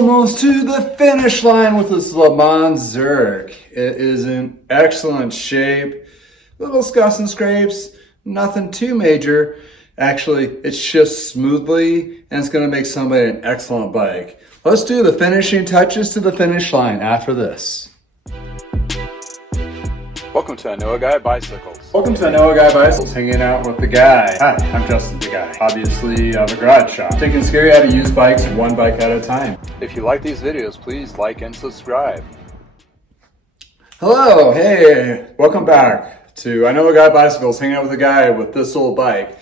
almost to the finish line with this LeMond Zurich. It is in excellent shape. Little scuffs and scrapes, nothing too major. Actually, it shifts smoothly and it's gonna make somebody an excellent bike. Let's do the finishing touches to the finish line after this. Welcome to I Know a Guy Bicycles. Welcome to I Know a Guy Bicycles, hanging out with the guy. Hi, I'm Justin, the guy. Obviously, I have a garage shop. Taking scary how to use bikes one bike at a time. If you like these videos, please like and subscribe. Hello, hey, welcome back to I Know a Guy Bicycles, hanging out with a guy with this old bike.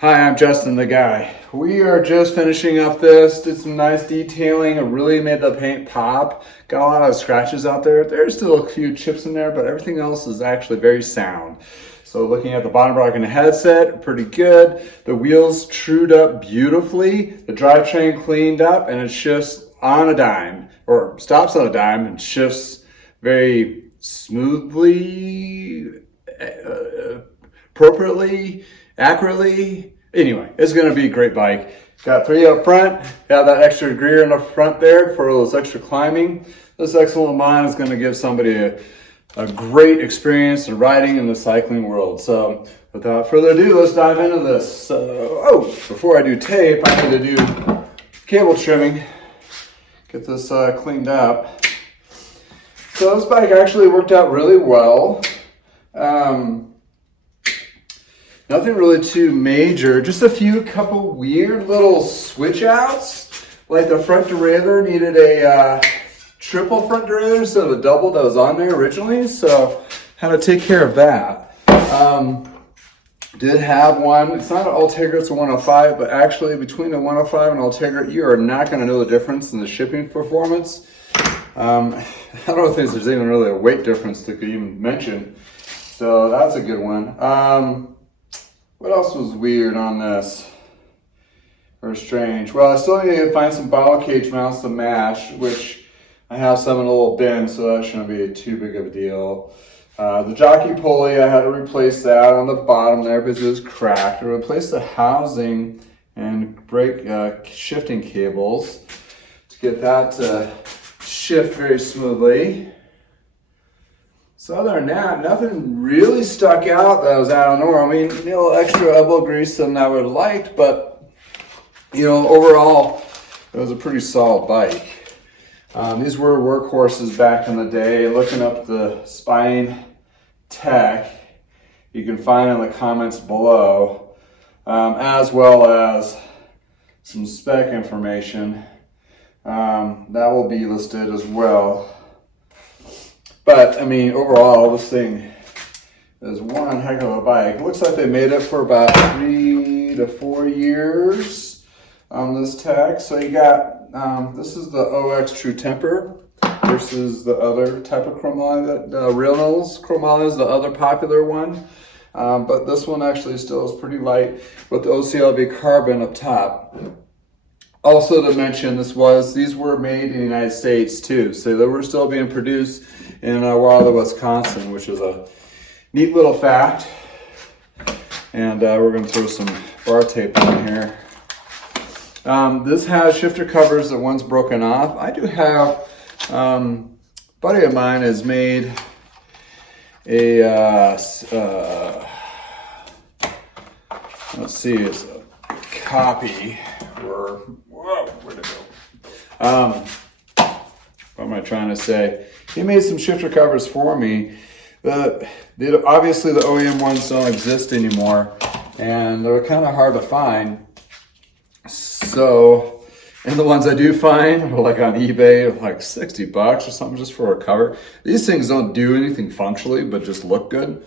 Hi, I'm Justin, the guy. We are just finishing up this, did some nice detailing, it really made the paint pop. Got a lot of scratches out there. There's still a few chips in there, but everything else is actually very sound. So looking at the bottom block and the headset, pretty good. The wheels trued up beautifully. The drivetrain cleaned up, and it shifts on a dime, or stops on a dime and shifts very smoothly, appropriately, accurately. Anyway, it's gonna be a great bike. Got 3 up front, got that extra gear in the front there for those extra climbing. This excellent LeMond is gonna give somebody a great experience in riding in the cycling world. So without further ado, let's dive into this. Before I do tape, I need to do cable trimming, get this cleaned up. So this bike actually worked out really well. Nothing really too major, just a couple weird little switch outs. Like the front derailleur needed a triple front derailleur instead of a double that was on there originally, so had to take care of that. Did have one, it's not an Ultegra, it's a 105, but actually between the 105 and Ultegra, you are not gonna know the difference in the shipping performance. I don't think there's even really a weight difference to even mention, so that's a good one. What else was weird on this, or strange? Well, I still need to find some bottle cage mounts to match, which I have some in a little bin, so that shouldn't be too big of a deal. The jockey pulley, I had to replace that on the bottom there because it was cracked. I replaced the housing and brake shifting cables to get that to shift very smoothly. So other than that, nothing really stuck out that was out of normal. I mean, a little extra elbow grease than I would have liked, but overall, it was a pretty solid bike. These were workhorses back in the day. Looking up the spine tech, you can find in the comments below, as well as some spec information. That will be listed as well. But, I mean, overall, this thing is one heck of a bike. It looks like they made it for about 3 to 4 years on this tech. So you got, this is the OX True Temper versus the other type of chromoly, the Reynolds chromoly is the other popular one. But this one actually still is pretty light with the OCLV carbon up top. Also to mention, these were made in the United States too, so they were still being produced in Wilder, Wisconsin, which is a neat little fact. And we're going to throw some bar tape on here. This has shifter covers that one's broken off. I do have, a buddy of mine has made a, let's see, it's a copy. Where'd it go? What am I trying to say? He made some shifter covers for me. Obviously the OEM ones don't exist anymore, and they're kind of hard to find. So, and the ones I do find are like on eBay, like $60 or something just for a cover. These things don't do anything functionally, but just look good.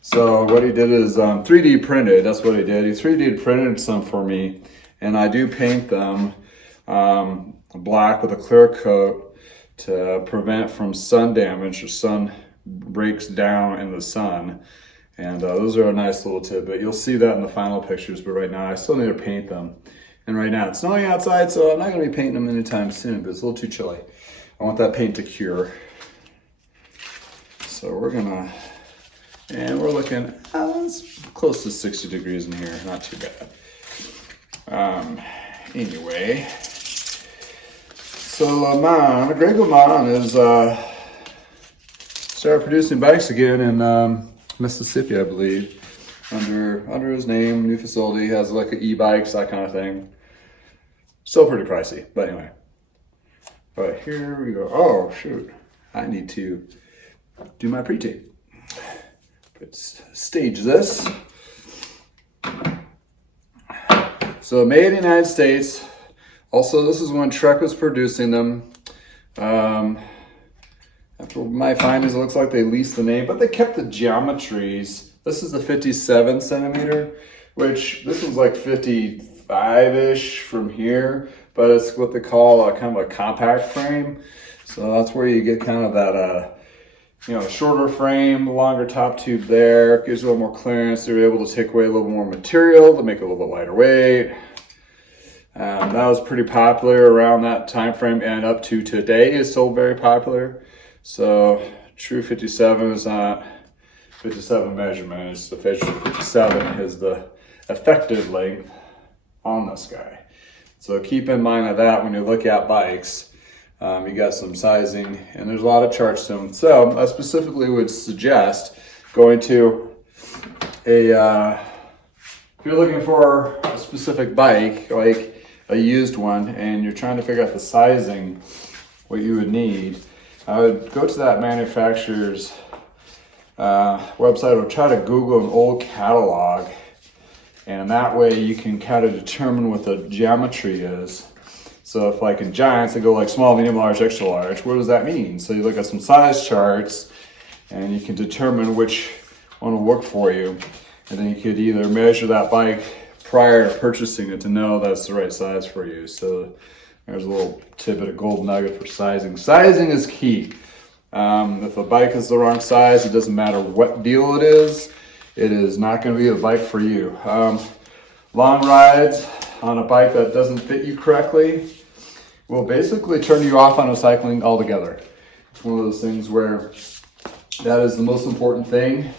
So what he did is 3D printed. That's what he did. He 3D printed some for me. And I do paint them black with a clear coat to prevent from sun damage, or sun breaks down in the sun. And those are a nice little tidbit. You'll see that in the final pictures, but right now I still need to paint them. And right now it's snowing outside, so I'm not gonna be painting them anytime soon, but it's a little too chilly. I want that paint to cure. So we're looking, it's close to 60 degrees in here, not too bad. Anyway, So LeMond, Greg LeMond is started producing bikes again in Mississippi, I believe, under his name, new facility, has like e-bikes, that kind of thing. Still pretty pricey, but anyway. But here we go. Oh shoot, I need to do my pre-tape. Let's stage this. So made in the United States. Also, this is when Trek was producing them. After my findings, it looks like they leased the name, but they kept the geometries. This is the 57 centimeter, which this is like 55-ish from here, but it's what they call a kind of a compact frame. So that's where you get kind of that, shorter frame, longer top tube there. It gives you a little more clearance. They're able to take away a little more material to make it a little bit lighter weight. That was pretty popular around that time frame, and up to today is still very popular. So true 57 is not 57 measurement, it's the official 57 is the effective length on this guy. So keep in mind of that when you look at bikes. You got some sizing, and there's a lot of charts to them. So I specifically would suggest going to if you're looking for a specific bike, like a used one, and you're trying to figure out the sizing, what you would need, I would go to that manufacturer's website or try to Google an old catalog, and that way you can kind of determine what the geometry is. So if like in Giants, they go like small, medium, large, extra large, what does that mean? So you look at some size charts and you can determine which one will work for you. And then you could either measure that bike prior to purchasing it to know that's the right size for you. So there's a little tidbit of gold nugget for sizing. Sizing is key. If a bike is the wrong size, it doesn't matter what deal it is not going to be a bike for you. Long rides on a bike that doesn't fit you correctly will basically turn you off on cycling altogether. It's one of those things where that is the most important thing.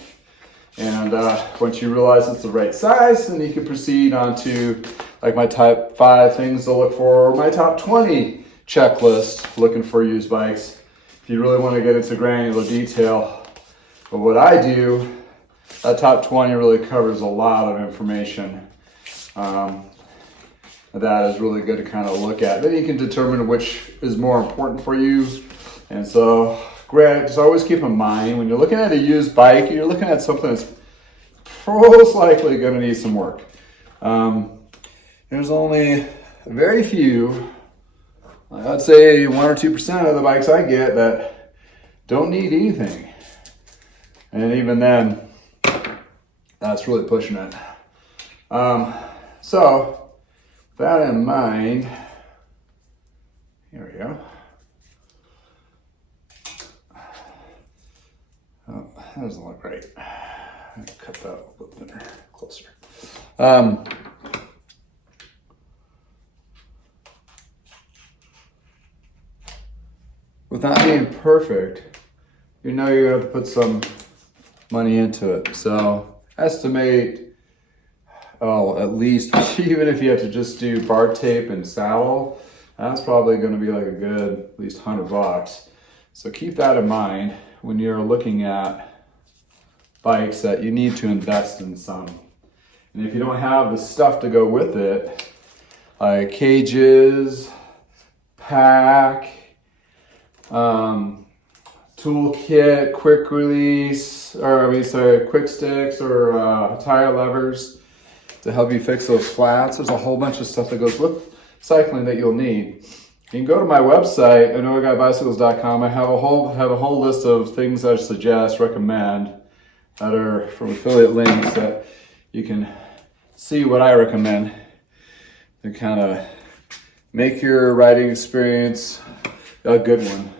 And once you realize it's the right size, then you can proceed on to like my top 5 things to look for, or my top 20 checklist looking for used bikes. If you really want to get into granular detail. But what I do, that top 20 really covers a lot of information. That is really good to kind of look at. Then you can determine which is more important for you. And so, just always keep in mind, when you're looking at a used bike, you're looking at something that's most likely going to need some work. There's only very few, I'd say 1 or 2% of the bikes I get that don't need anything. And even then, that's really pushing it. So, with that in mind, here we go. Oh, that doesn't look right. I'll cut that a little bit thinner, closer. With not being perfect, you know you're gonna have to put some money into it. So estimate, at least, even if you have to just do bar tape and saddle, that's probably gonna be like a good, at least $100. So keep that in mind when you're looking at bikes that you need to invest in some. And if you don't have the stuff to go with it, like cages, pack, toolkit, quick release, quick sticks or tire levers to help you fix those flats. There's a whole bunch of stuff that goes with cycling that you'll need. You can go to my website, knowaguybicycles.com. I have a whole list of things I suggest, recommend, that are from affiliate links that you can see what I recommend to kind of make your riding experience a good one.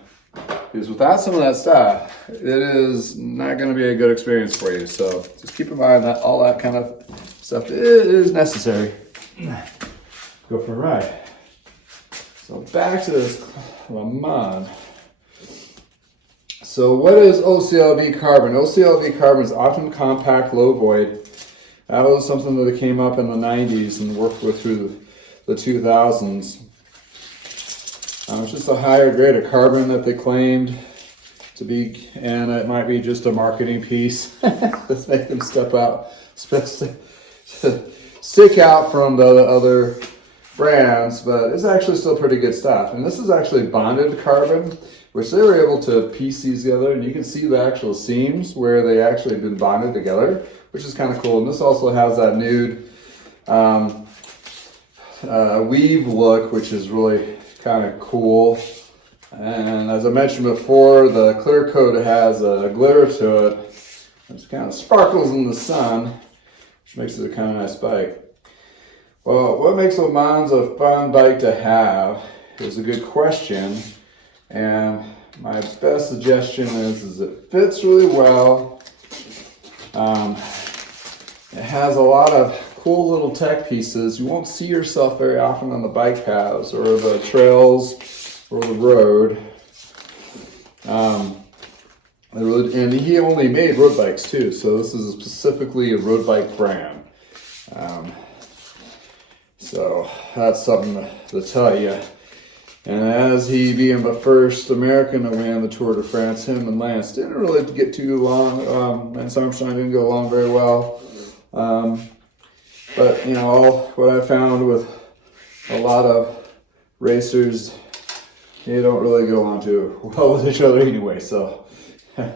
Because without some of that stuff, it is not going to be a good experience for you. So just keep in mind that all that kind of stuff is necessary. Go for a ride. So back to this LeMond. So what is OCLV carbon? OCLV carbon is optimum compact low void. That was something that came up in the 90s and worked with through the 2000s. It's just a higher grade of carbon that they claimed to be, and it might be just a marketing piece. Let's make them step out, stick out from the other brands, but it's actually still pretty good stuff. And this is actually bonded carbon, which they were able to piece these together, and you can see the actual seams where they actually been bonded together, which is kind of cool. And this also has that nude weave look, which is really kind of cool. And as I mentioned before, the clear coat has a glitter to it. It kind of sparkles in the sun, which makes it a kind of nice bike. Well, what makes LeMond's a fun bike to have is a good question. And my best suggestion is it fits really well. It has a lot of cool little tech pieces. You won't see yourself very often on the bike paths or the trails or the road. And he only made road bikes too, so this is specifically a road bike brand. So that's something to tell you. And as he being the first American to win the Tour de France, him and Lance didn't really get too long. Lance Armstrong didn't go along very well. But you know, what I found with a lot of racers, they don't really get along too well with each other anyway. So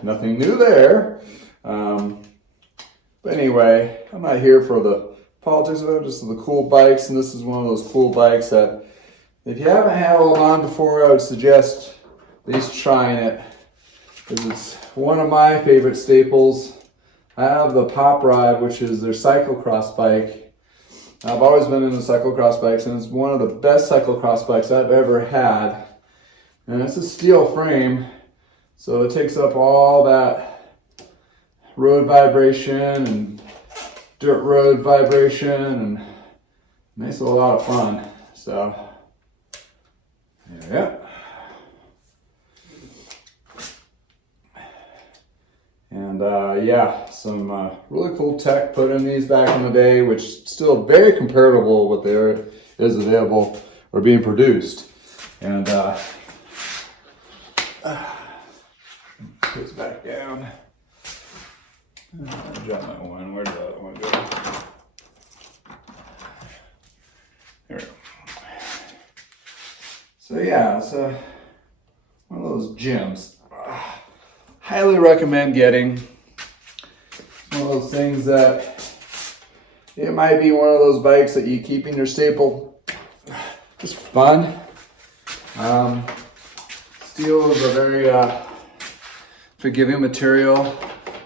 nothing new there. But anyway, I'm not here for the politics of it, just the cool bikes. And this is one of those cool bikes that, if you haven't had a LeMond before, I would suggest at least trying it, because it's one of my favorite staples. I have the Pop Ride, which is their cyclocross bike. I've always been into cyclocross bikes, and it's one of the best cyclocross bikes I've ever had. And it's a steel frame, so it takes up all that road vibration and dirt road vibration, and makes it a lot of fun. So, yeah. And yeah, some really cool tech put in these back in the day, which still very comparable with what is available or being produced. And put this back down. Drop that one. Where did the other one go? There we go. So yeah, it's one of those gems. Highly recommend getting. One of those things that it might be one of those bikes that you keep in your staple. Just fun. Steel is a very forgiving material,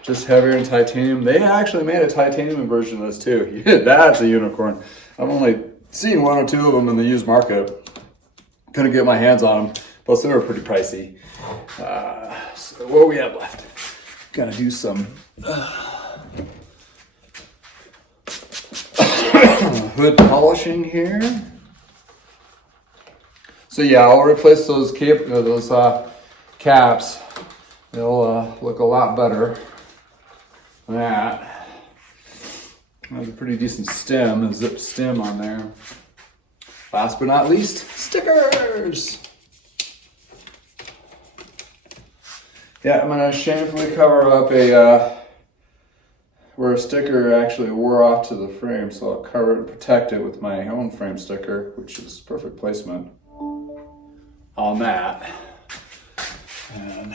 just heavier than titanium. They actually made a titanium version of this too. That's a unicorn. I've only seen one or two of them in the used market. Couldn't get my hands on them. Plus, they were pretty pricey. So what we have left? Gotta do some hood polishing here. So yeah, I'll replace those caps. They'll look a lot better than that. There's a pretty decent stem, a zip stem on there. Last but not least, stickers. Yeah, I'm gonna shamefully cover up where a sticker actually wore off to the frame, so I'll cover it and protect it with my own frame sticker, which is perfect placement on that. And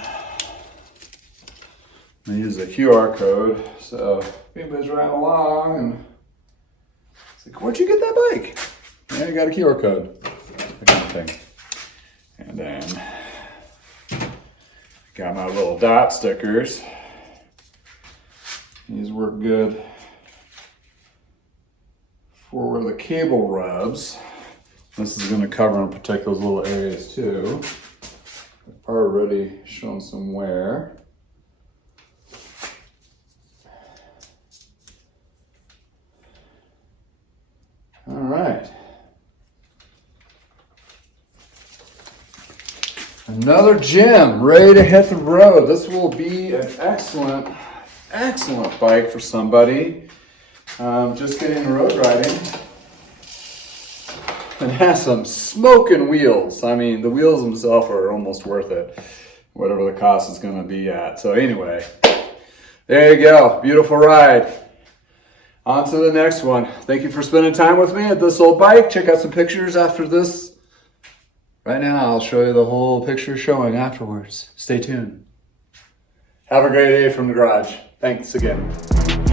I use a QR code, so if anybody's riding along and it's like, where'd you get that bike? Yeah, I got a QR code, that kind of thing. And then got my little dot stickers. These work good for where the cable rubs. This is going to cover and protect those little areas too. I've already shown some wear. All right. Another gem ready to hit the road. This will be an excellent bike for somebody just getting road riding. and has some smoking wheels. I mean, the wheels themselves are almost worth it, whatever the cost is going to be at. So anyway, there you go. Beautiful ride. On to the next one. Thank you for spending time with me at this old bike. Check out some pictures after this. Right now, I'll show you the whole picture showing afterwards. Stay tuned. Have a great day from the garage. Thanks again.